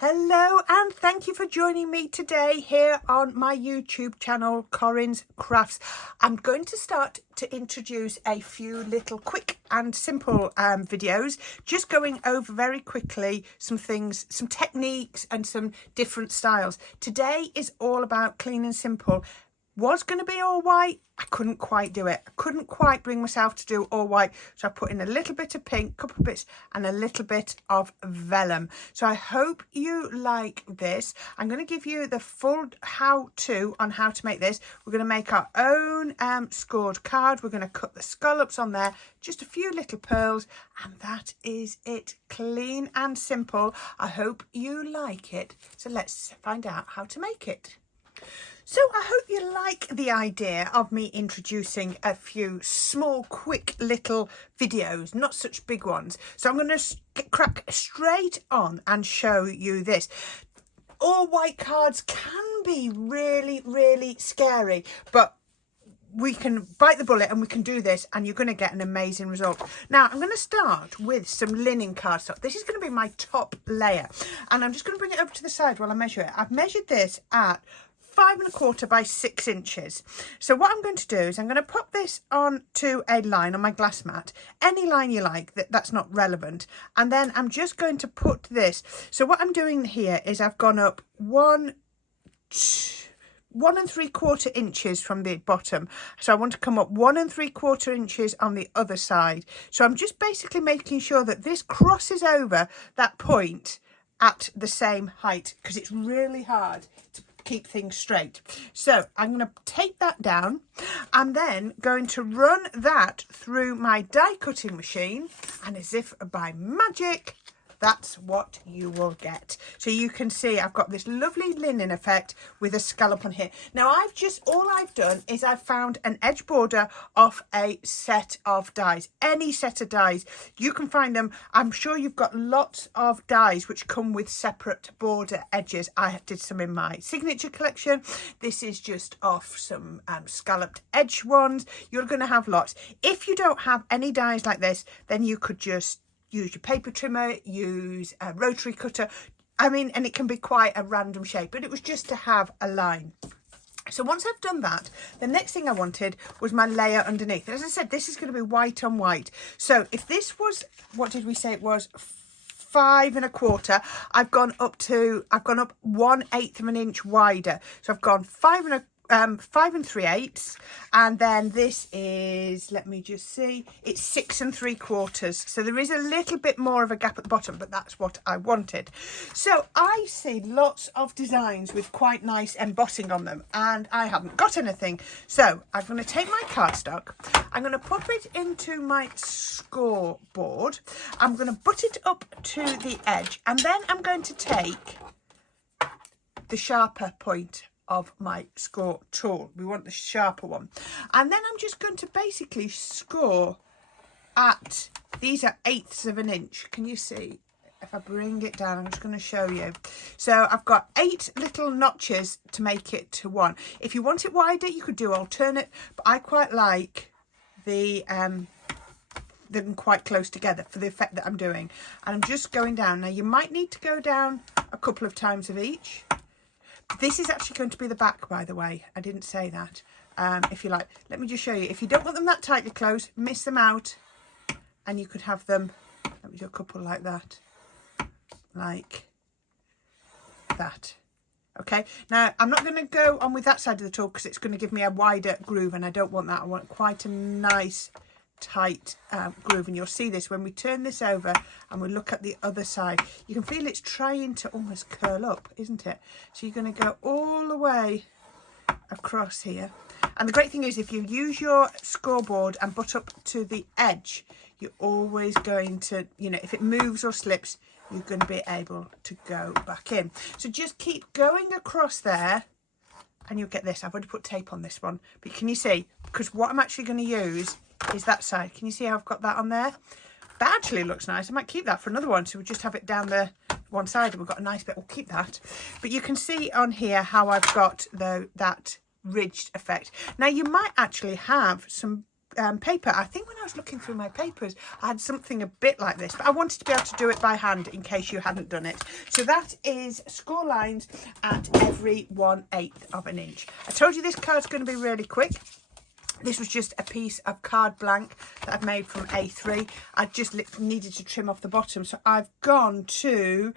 Hello and thank you for joining me today here on my YouTube channel, Corrine's Crafts. I'm going to start to introduce a few little quick and simple videos, just going over very quickly some things, some techniques and some different styles. Today is all about clean and simple. Was going to be all white. I couldn't quite do it. I couldn't quite bring myself to do all white. So I put in a little bit of pink, couple of bits and a little bit of vellum. So I hope you like this. I'm going to give you the full how-to on how to make this. We're going to make our own scored card. We're going to cut the scallops on there, just a few little pearls, and that is it. Clean and simple. I hope you like it. So let's find out how to make it. So I hope you like the idea of me introducing a few small, quick little videos, not such big ones. So I'm going to crack straight on and show you this. All white cards can be really, really scary, but we can bite the bullet and we can do this and you're going to get an amazing result. Now I'm going to start with some linen cardstock. This is going to be my top layer and I'm just going to bring it over to the side while I measure it. I've measured this at 5 1/4 by 6 inches. So what I'm going to do is I'm going to pop this on to a line on my glass mat, any line you like, that's not relevant, and then I'm just going to put this. So what I'm doing here is I've gone up 1 3/4 inches from the bottom, so I want to come up 1 3/4 inches on the other side. So I'm just basically making sure that this crosses over that point at the same height, because it's really hard to keep things straight. So I'm going to take that down and then going to run that through my die cutting machine, and as if by magic, that's what you will get. So you can see I've got this lovely linen effect with a scallop on here. Now all I've done is I've found an edge border off a set of dies. Any set of dies, you can find them. I'm sure you've got lots of dies which come with separate border edges. I did some in my signature collection. This is just off some scalloped edge ones. You're going to have lots. If you don't have any dies like this, then you could just use your paper trimmer, use a rotary cutter. I mean, and it can be quite a random shape, but it was just to have a line. So once I've done that, the next thing I wanted was my layer underneath. As I said, this is going to be white on white. So if this was, what did we say it was? 5 1/4. I've gone up 1/8 of an inch wider. So I've gone 5 3/8, and then this is, let me just see, it's 6 3/4. So there is a little bit more of a gap at the bottom, but that's what I wanted. So I see lots of designs with quite nice embossing on them, and I haven't got anything. So I'm going to take my cardstock, I'm going to pop it into my score board, I'm going to butt it up to the edge, and then I'm going to take the sharper point of my score tool. We want the sharper one, and then I'm just going to basically score at, these are 1/8 of an inch. Can you see? If I bring it down, I'm just going to show you. So I've got 8 little notches to make it to 1. If you want it wider, you could do alternate, but I quite like them quite close together for the effect that I'm doing. And I'm just going down. Now you might need to go down a couple of times of each. This is actually going to be the back, by the way. I didn't say that. If you like, let me just show you. If you don't want them that tightly closed, miss them out, and you could have them, let me do a couple like that. Like that. Okay, now I'm not going to go on with that side of the tool because it's going to give me a wider groove, and I don't want that. I want quite a nice tight groove, and you'll see this when we turn this over and we look at the other side. You can feel it's trying to almost curl up, isn't it? So you're going to go all the way across here, and the great thing is if you use your scoreboard and butt up to the edge, you're always going to, you know, if it moves or slips, you're going to be able to go back in. So just keep going across there and you'll get this. I've already put tape on this one, but can you see, because what I'm actually going to use is that side. Can you see how I've got that on there? That actually looks nice. I might keep that for another one, so we'll just have it down the one side and we've got a nice bit. We'll keep that, but you can see on here how I've got that ridged effect. Now you might actually have some paper. I think when I was looking through my papers, I had something a bit like this, but I wanted to be able to do it by hand in case you hadn't done it. So that is score lines at every 1/8 of an inch. I told you this card's going to be really quick. This was just a piece of card blank that I've made from A3. I just needed to trim off the bottom, so I've gone to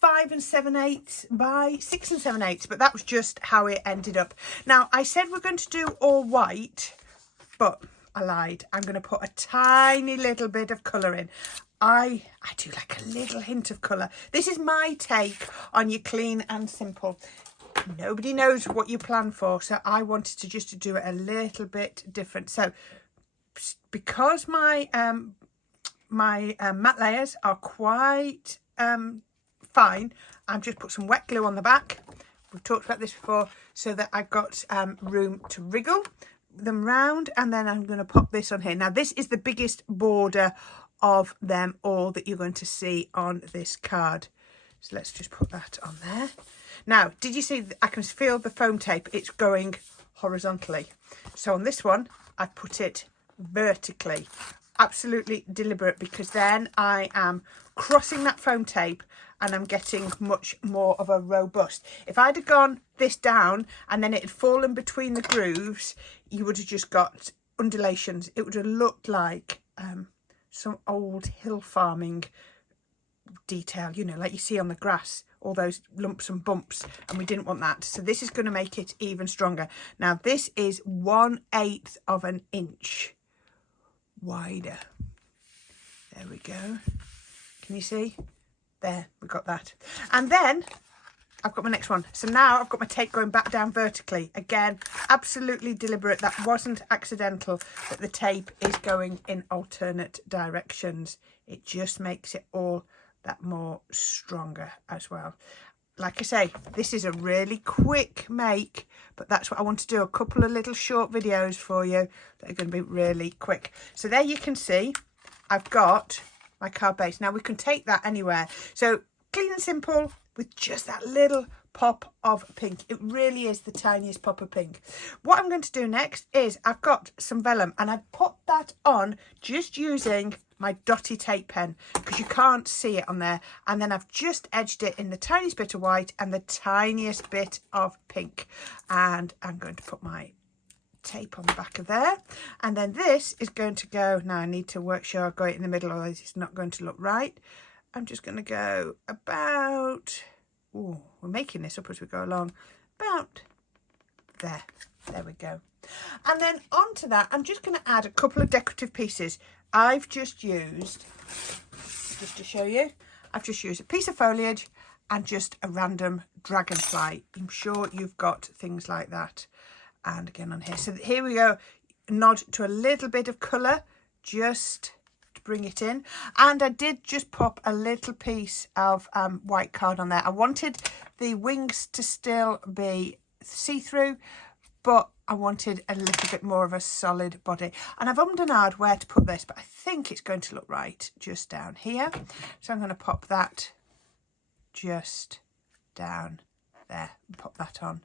5 7/8 by 6 7/8, but that was just how it ended up. Now, I said we're going to do all white, but I lied. I'm going to put a tiny little bit of colour in. I do like a little hint of colour. This is my take on your clean and simple. Nobody knows what you plan for, so I wanted to just do it a little bit different. So because my matte layers are quite fine, I've just put some wet glue on the back. We've talked about this before, so that I've got room to wriggle them round, and then I'm going to pop this on here. Now this is the biggest border of them all that you're going to see on this card, so let's just put that on there. Now, did you see, I can feel the foam tape, it's going horizontally. So on this one, I put it vertically. Absolutely deliberate, because then I am crossing that foam tape and I'm getting much more of a robust. If I'd have gone this down and then it had fallen between the grooves, you would have just got undulations. It would have looked like some old hill farming detail, you know, like you see on the grass, all those lumps and bumps, and we didn't want that. So this is going to make it even stronger. Now this is 1/8 of an inch wider. There we go. Can you see? There, we got that. And then I've got my next one. So now I've got my tape going back down vertically. Again, absolutely deliberate. That wasn't accidental, that the tape is going in alternate directions. It just makes it all that more stronger as well. Like I say, this is a really quick make, but that's what I want to do. A couple of little short videos for you that are going to be really quick. So there you can see I've got my card base. Now we can take that anywhere. So clean and simple with just that little pop of pink. It really is the tiniest pop of pink. What I'm going to do next is I've got some vellum, and I've put that on just using my dotty tape pen, because you can't see it on there, and then I've just edged it in the tiniest bit of white and the tiniest bit of pink, and I'm going to put my tape on the back of there, and then this is going to go, now I need to work sure I've got it in the middle, otherwise it's not going to look right. I'm just going to go about, oh, we're making this up as we go along, about there we go. And then onto that, I'm just going to add a couple of decorative pieces. I've just used, just to show you, I've just used a piece of foliage and just a random dragonfly. I'm sure you've got things like that. And again on here. So here we go, nod to a little bit of colour, just to bring it in. And I did just pop a little piece of white card on there. I wanted the wings to still be see-through, but I wanted a little bit more of a solid body. And I've ummed and ahed where to put this, but I think it's going to look right just down here. So I'm going to pop that just down there and pop that on.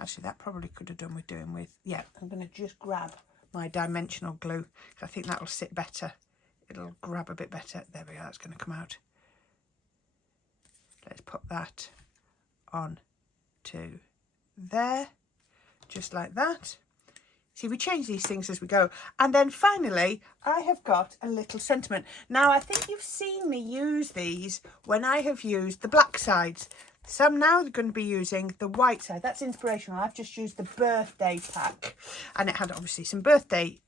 Actually, that probably could have done with doing with, yeah, I'm going to just grab my dimensional glue, because I think that'll sit better. It'll grab a bit better. There we go, that's going to come out. Let's put that on to there, just like that. See, we change these things as we go. And then finally, I have got a little sentiment. Now, I think you've seen me use these when I have used the black sides. So I'm now going to be using the white side. That's inspirational. I've just used the birthday pack, and it had obviously some birthday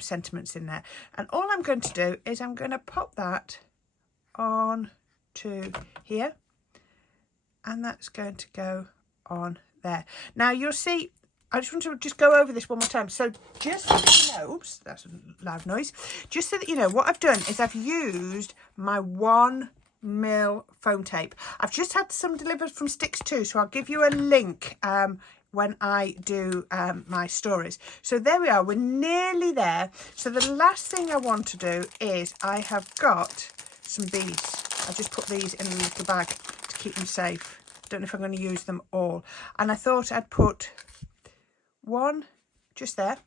sentiments in there. And all I'm going to do is I'm going to pop that on to here, and that's going to go on there. Now you'll see, I just want to just go over this one more time. So just so that you know, oops, that's a loud noise. Just so that you know, what I've done is I've used my 1 mil foam tape. I've just had some delivered from Sticks too, so I'll give you a link when I do my stories. So there we are, we're nearly there. So the last thing I want to do is I have got some beads. I just put these in a little bag to keep them safe. Don't know if I'm going to use them all. And I thought I'd put one just there,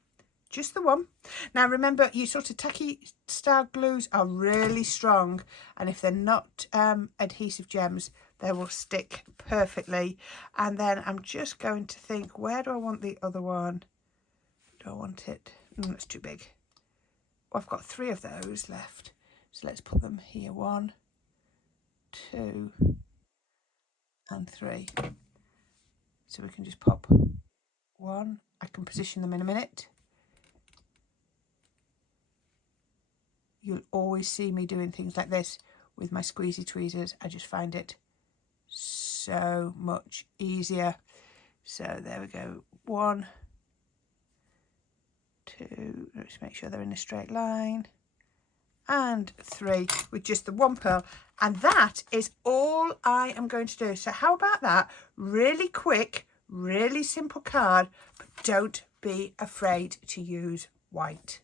just the one. Now remember, your sort of tacky style glues are really strong, and if they're not adhesive gems, they will stick perfectly. And then I'm just going to think, where do I want the other one? Do I want it? That's too big. Oh, I've got 3 of those left, so let's put them here. 1, 2 and 3. So we can just pop 1. I can position them in a minute. You'll always see me doing things like this with my squeezy tweezers. I just find it so much easier. So there we go. 1, 2, let's make sure they're in a straight line, and 3 with just the 1 pearl. And that is all I am going to do. So how about that? Really quick, really simple card, but don't be afraid to use white.